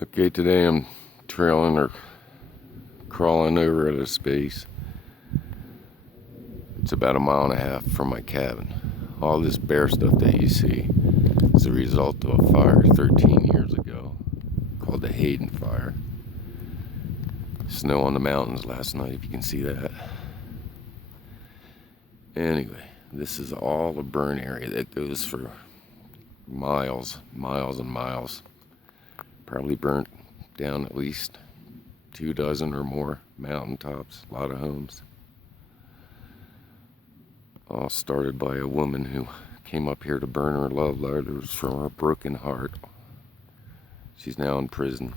Okay, today I'm trailing or crawling over at a space. It's about a mile and a half from my cabin. All this bare stuff that you see is a result of a fire 13 years ago called the Hayden Fire. Snow on the mountains last night, if you can see that. Anyway, this is all a burn area that goes for miles and miles. Probably burnt down at least 24 or more mountaintops, a lot of homes. All started by a woman who came up here to burn her love letters from her broken heart. She's now in prison.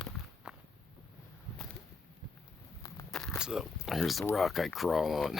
So here's the rock I crawl on.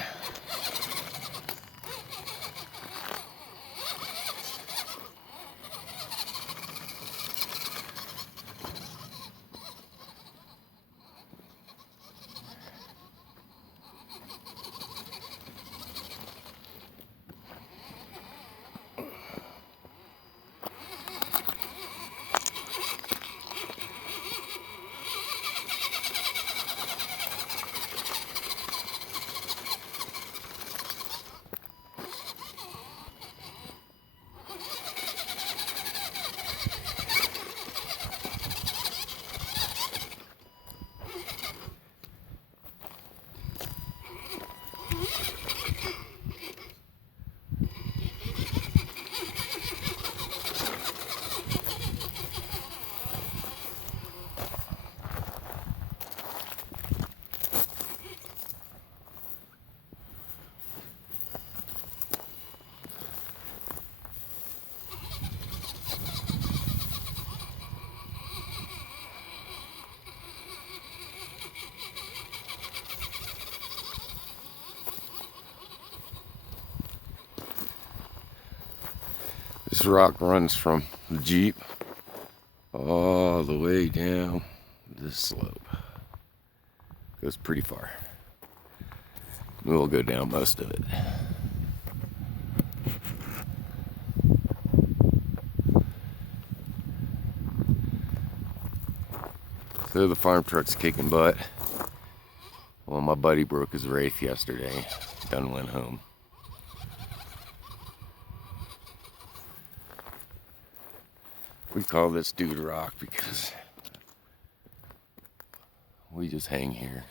This rock runs from the Jeep all the way down this slope. Goes pretty far. We'll go down most of it. So the farm truck's kicking butt. Well, my buddy broke his wraith yesterday. Done went home. We call this dude Rock because we just hang here.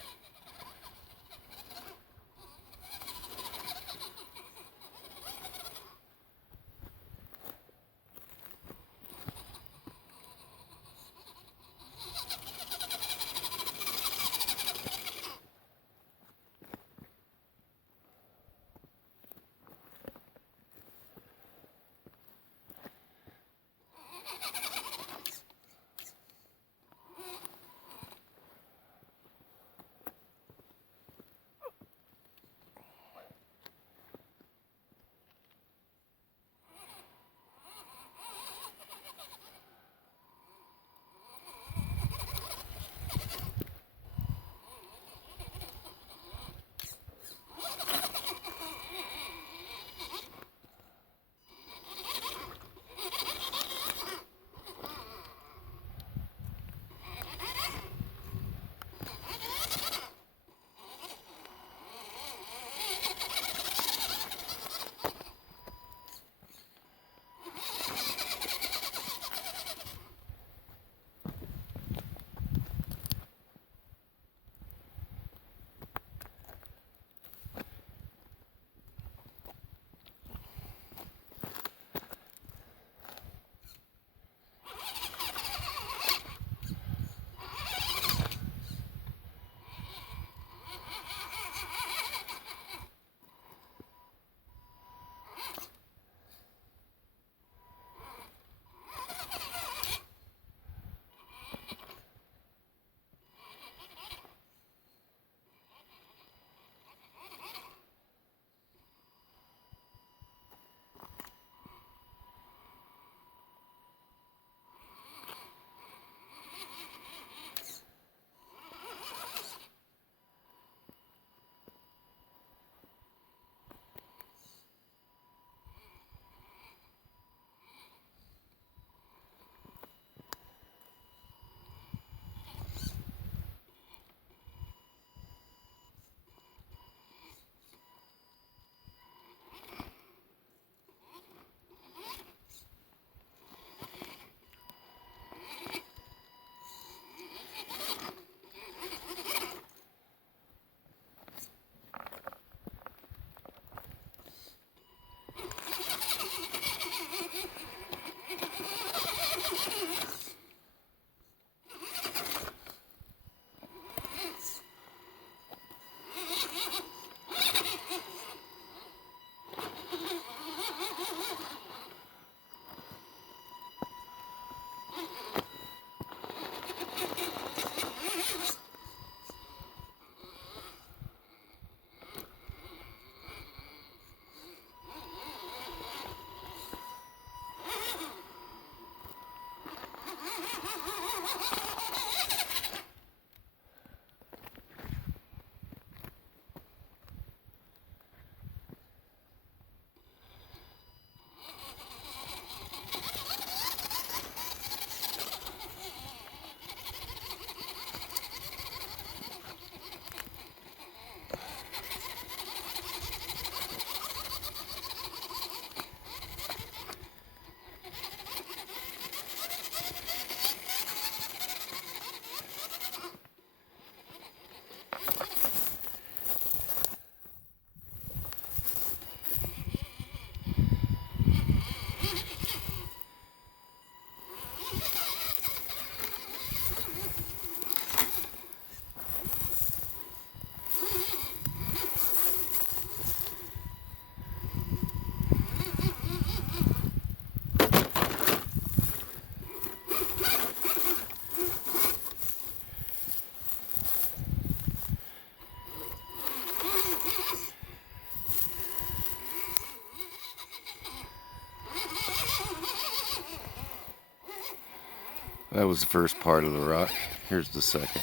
That was the first part of the rock. Here's the second.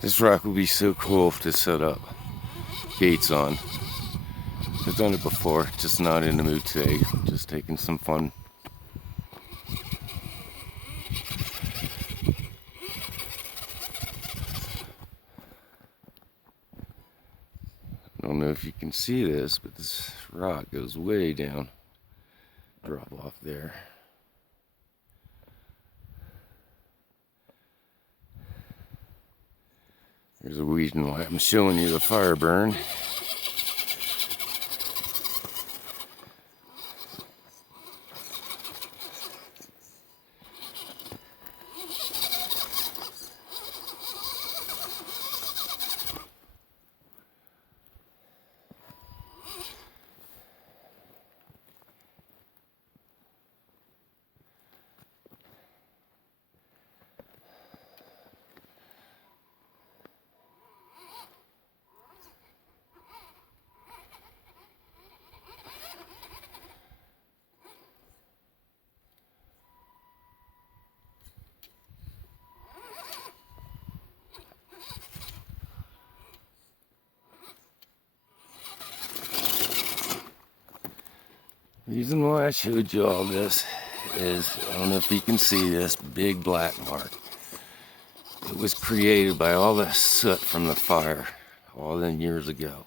This rock would be so cool to set up gates on. I've done it before, just not in the mood today. Just taking some fun. I don't know if you can see this, but this rock goes way down. Drop off there. There's a reason why I'm showing you the fire burn. The reason why I showed you all this is, I don't know if you can see this big black mark. It was created by all the soot from the fire all them years ago.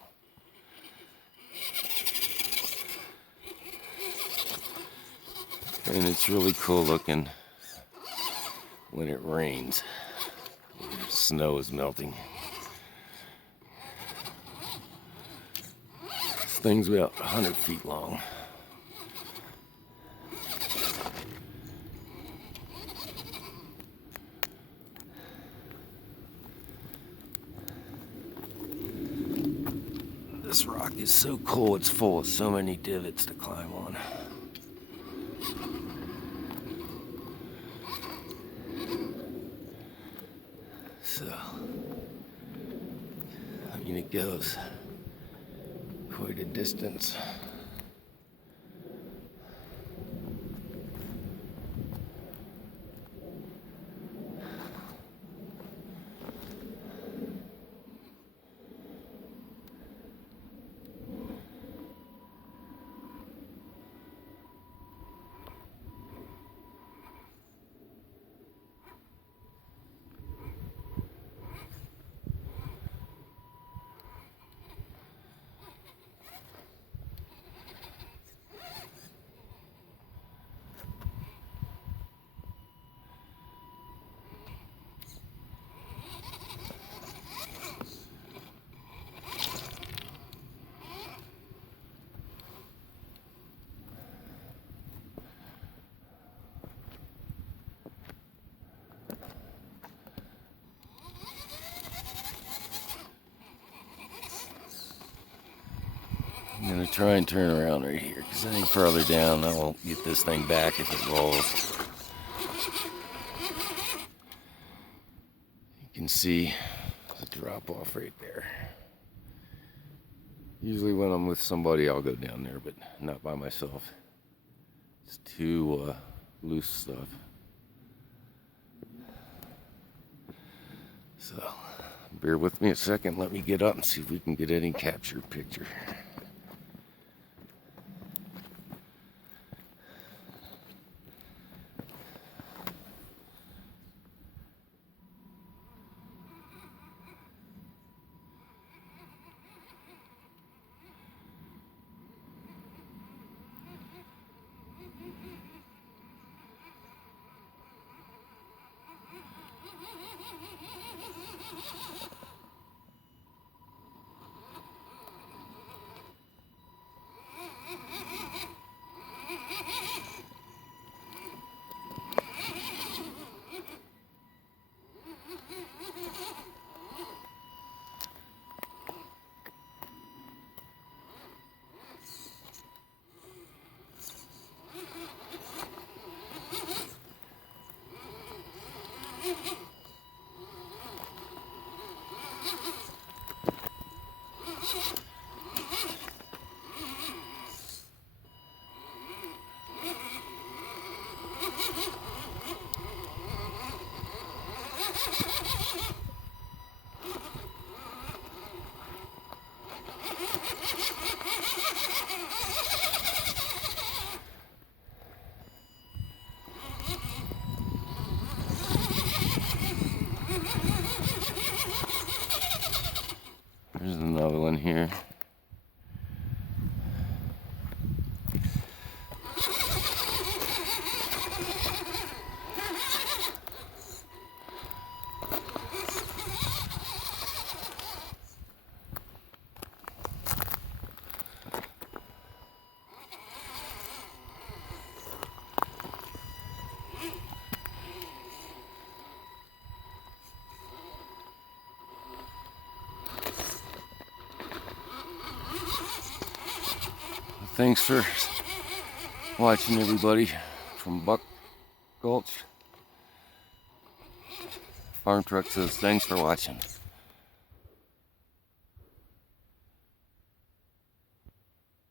And it's really cool looking when it rains. Snow is melting. This thing's about 100 feet long. This rock is so cool, it's full of so many divots to climb on. So, I mean, it goes quite a distance. I'm going to try and turn around right here, because any further down, I won't get this thing back if it rolls. You can see the drop off right there. Usually when I'm with somebody, I'll go down there, but not by myself. It's too loose stuff. So, bear with me a second. Let me get up and see if we can get any captured picture. There's another one here. Thanks for watching, everybody, from Gulch. Farm Truck says thanks for watching.